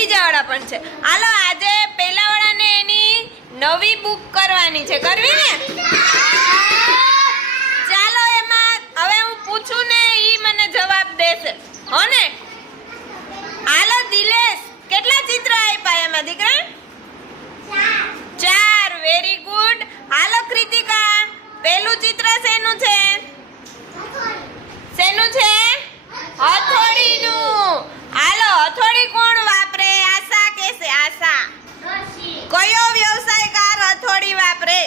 બીજા વાળા પણ છે. હાલો આજે પહેલા વાળાને એની નવી બુક કરવાની છે. કરવી ને? ચાલો એમાં હવે હું પૂછું ને ઈ મને જવાબ દેશે. હો ને? હાલો દિલેશ, કેટલા ચિત્ર આપ્યા એમાં દીકરા? 4. Very good. હાલો કૃતિકા, પહેલું ચિત્ર શેનું છે? શેનું છે? હથોડીનું. હાલો હથોડી કોણ વાપરે? આશા કહેશે. આશા. કયો વ્યવસાયકાર હથોડી વાપરે?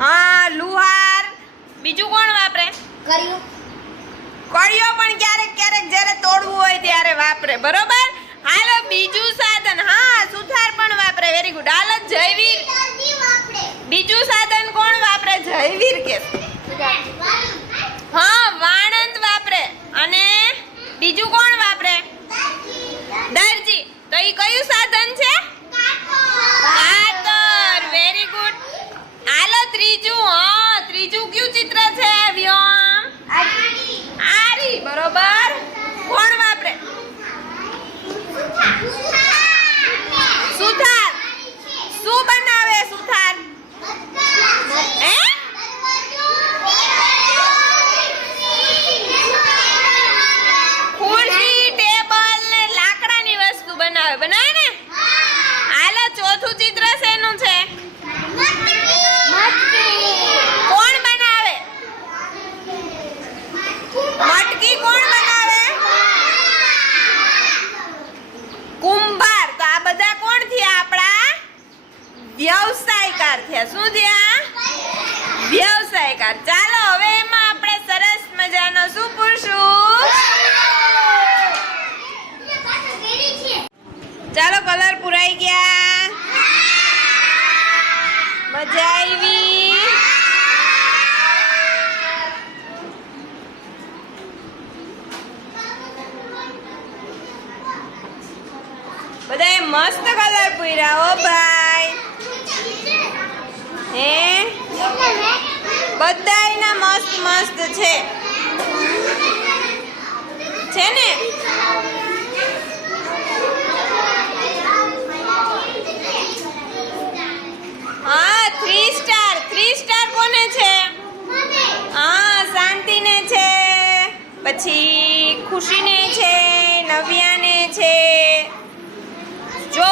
હા લુહાર. બીજું કોણ વાપરે? કળિયો. કળિયો પણ ક્યારેક ક્યારેક જ્યારે તોડવું હોય ત્યારે વાપરે. બરોબર. હાલો બીજું સાધન. હા સુથાર પણ વાપરે. Very good. હાલો જયવીર, બીજું સાધન કોણ વાપરે? જયવીર કે. હા વાણંદ વાપરે. અને બીજું કોણ વાપરે? દરજી. તો ઈ કયું સાધન છે? કાતર. Very good. હાલો ત્રીજું. હા ત્રીજું કયું ચિત્ર છે? વ્યોમ. આરી. બરોબર. કોણ વાપરે? સુથાર. શું બનાવે સુથાર? હે? ખુરશી, ટેબલ ને લાકડાની વસ્તુ બનાવે. બનાવે ને? હાલો ચોથું ચિત્ર શેનું છે? કોણ બનાવે? મટકી કોણ બનાવે? કુંભાર. તો આ બધા કોણ થયા? આપણા વ્યવસાયકાર થયા. શું થયા? વ્યવસાયકાર. ચાલો હવે એમાં આપણે સરસ મજાનો શું પૂછશું? ચાલો કલર પુરાઈ ગયા. મજા આવી. બધાએ મસ્ત કલર પૂર્યા હો ભાઈ. હે બધાયના મસ્ત મસ્ત છે ને? હા 3 સ્ટાર. 3 સ્ટાર કોને છે? હા શાંતિને છે, પછી ખુશીને છે, નવ્યાને છે. જો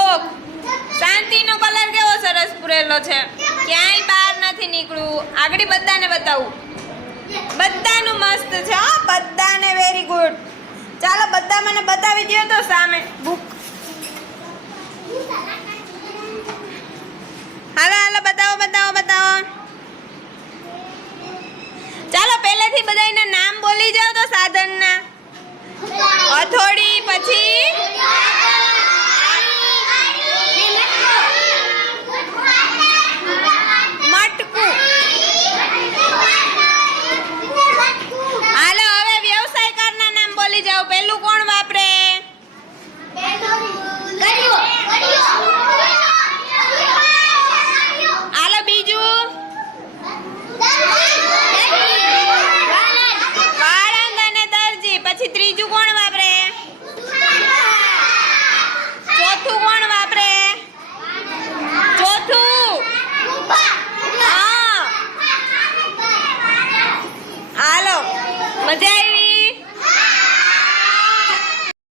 શાંતિનો કલર કેવો સરસ પૂરેલો છે, ક્યાંય બહાર નથી નીકળ્યું. આગળ બધાને બતાવું. બધાનું મસ્ત છે. હા બધાને વેરી ગુડ. ચાલો બધા મને બતાવી દો તો સામે બુક. હાલો હાલો બતાવો બતાવો બતાવો. ચાલો પહેલેથી બધાયના નામ બોલી જાઓ તો સાધનના. હથોડી, પછી મટકું. હાલો હવે વ્યવસાયકારના નામ બોલી જાઓ. પહેલું કોણ વાપરે? હાલો બીજું? વાળંદ અને દરજી. પછી ત્રીજું કોણ વાપરે? ચોથું કોણ વાપરે? ચોથું હા. હાલો મજા આવી.